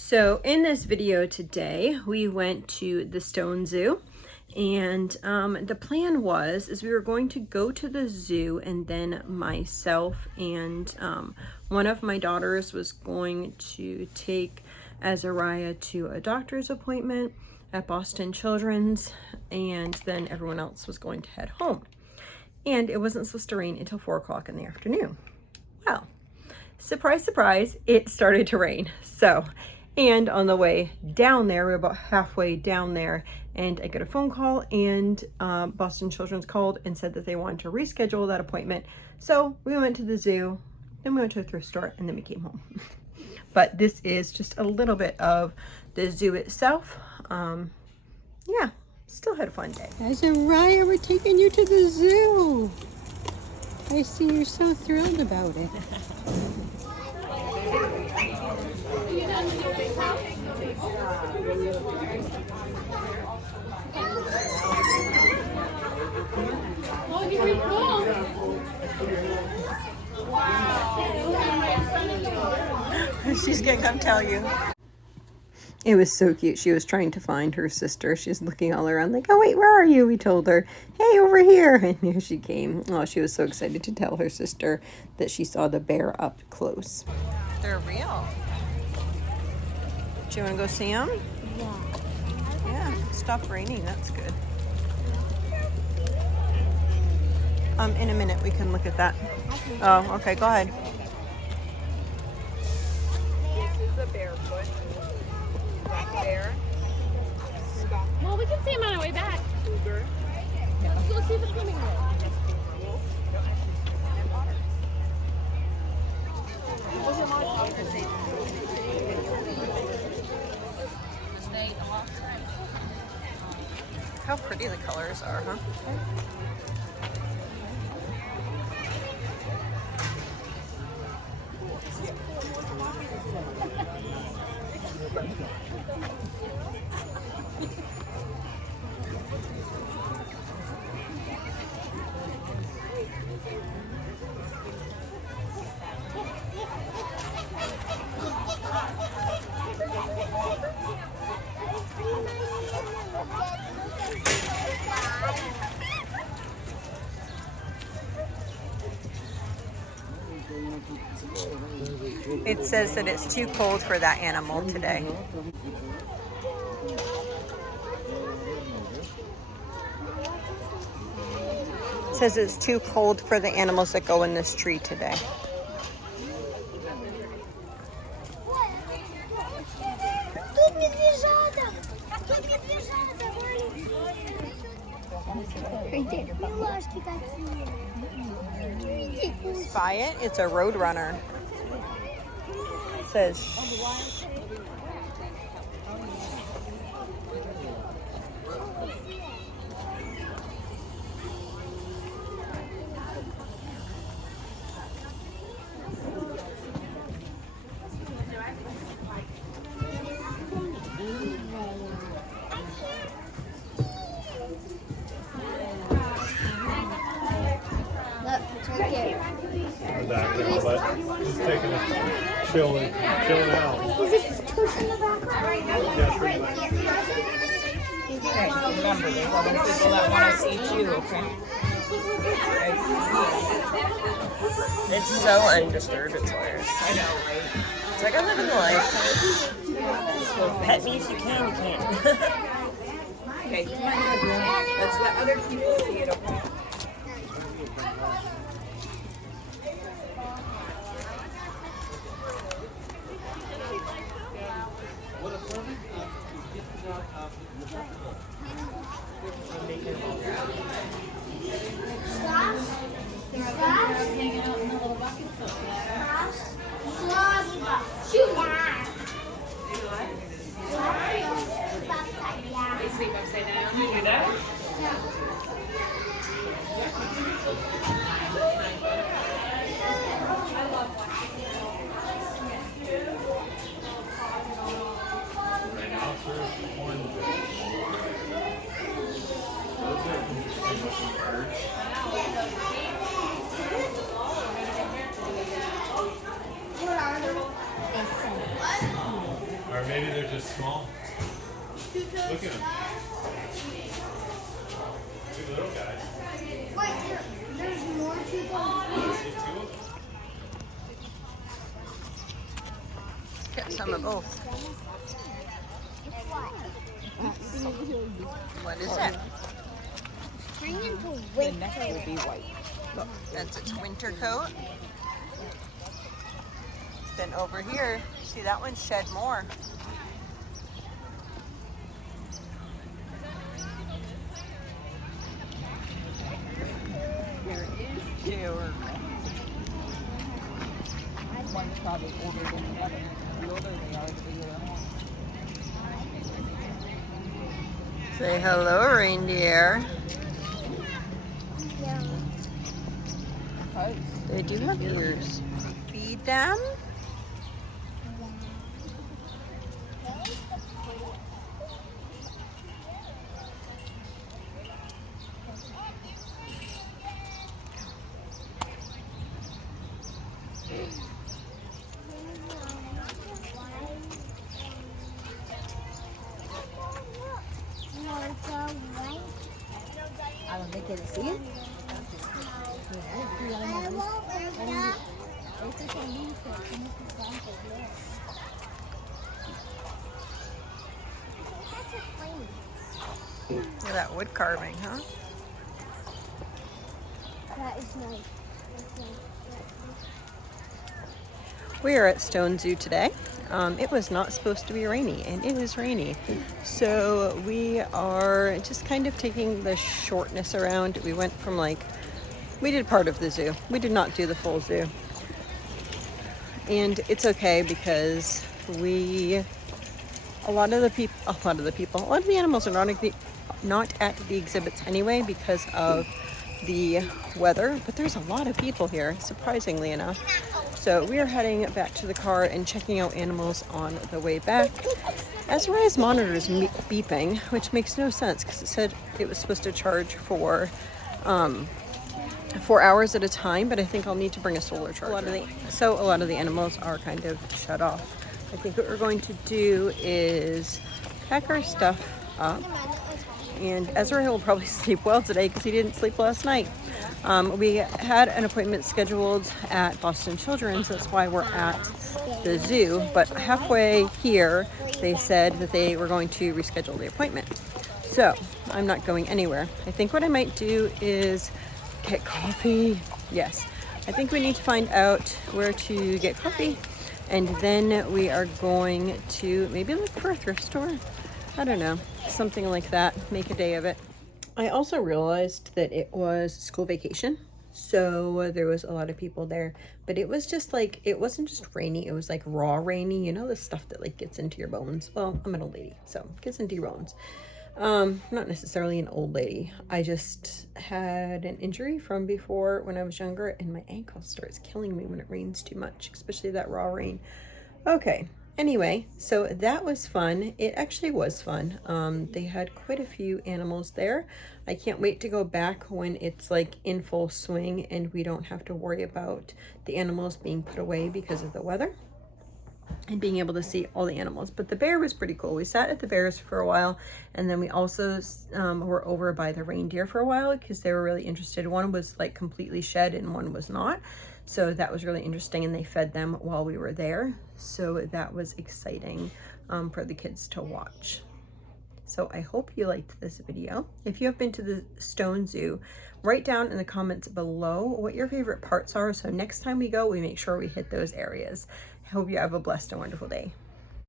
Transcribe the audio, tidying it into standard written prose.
So in this video today, we went to the Stone Zoo, and the plan is we were going to go to the zoo, and then myself and one of my daughters was going to take Azariah to a doctor's appointment at Boston Children's, and then everyone else was going to head home. And it wasn't supposed to rain until 4 o'clock in the afternoon. Well, surprise, surprise, it started to rain. And on the way down there, we were about halfway down there, and I got a phone call, and Boston Children's called and said that they wanted to reschedule that appointment. So we went to the zoo, then we went to a thrift store, and then we came home. But this is just a little bit of the zoo itself. Yeah, still had a fun day. Azariah, we're taking you to the zoo. I see you're so thrilled about it. She's gonna come tell you. It was so cute. She was trying to find her sister. She's looking all around like, oh wait, where are you? We told her, hey, over here. And here she came. Oh, she was so excited to tell her sister that she saw the bear up close. They're real. Do you want to go see them? Yeah. Yeah, it stopped raining. That's good. In a minute we can look at that. Oh, okay, go ahead. This is a barefoot. Black bear. Well, we can see him on our way back. Cougar. Let's go see the swimming hole. How pretty the colors are, huh? It says that it's too cold for that animal today. It says it's too cold for the animals that go in this tree today. Spy it? It's a roadrunner. It says shh. Back there, but he's taking a chilling out. Is it tush in the background? Yeah, pretty much. Okay, remember, there's other people that want to see too, okay? It's so undisturbed, it's hilarious. I know, right? It's like I'm living the life. Pet me if you can, you can't. Okay, let's let other people see it, okay? They sleep upside down. You do that? Or maybe they're just small. Look at them. Two little guys. Wait, there's more people. See two of them. Get some of both. What is it? Turning into The winter. neck will be white. Look, that's its winter coat. Then over here, see that one shed more. Here is two. One's probably older than the other. The older they are, the bigger the horn. Say hello, reindeer. They do have ears. Feed them. I don't think they can see it. Look at that wood carving, huh? That is nice. We are at Stone Zoo today. It was not supposed to be rainy, and it is rainy. So we are just kind of taking the shortness around. We went from we did part of the zoo. We did not do the full zoo. And it's okay because a lot of the animals are not at the exhibits anyway because of the weather, but there's a lot of people here, surprisingly enough. So we are heading back to the car and checking out animals on the way back. Ezra's monitor is beeping, which makes no sense because it said it was supposed to charge for 4 hours at a time, but I think I'll need to bring a solar charger. A lot of the animals are kind of shut off. I think what we're going to do is pack our stuff up, and Ezra will probably sleep well today because he didn't sleep last night. We had an appointment scheduled at Boston Children's, that's why we're at the zoo, but halfway here they said that they were going to reschedule the appointment. So I'm not going anywhere. I think what I might do is get coffee. Yes, I think we need to find out where to get coffee, and then we are going to maybe look for a thrift store. I don't know, something like that, make a day of it. I also realized that it was school vacation, so there was a lot of people there, but it was just it wasn't just rainy, it was raw rainy, you know, the stuff that gets into your bones. Well, I'm an old lady, so it gets into your bones. Not necessarily an old lady. I just had an injury from before when I was younger, and my ankle starts killing me when it rains too much, especially that raw rain. Okay. Anyway, so that was fun. It actually was fun. They had quite a few animals there. I can't wait to go back when it's in full swing and we don't have to worry about the animals being put away because of the weather, and being able to see all the animals. But the bear was pretty cool. We sat at the bears for a while, and then we also were over by the reindeer for a while because they were really interested. One was completely shed and one was not. So that was really interesting, and they fed them while we were there. So that was exciting for the kids to watch. So I hope you liked this video. If you have been to the Stone Zoo, write down in the comments below what your favorite parts are, so next time we go, we make sure we hit those areas. I hope you have a blessed and wonderful day.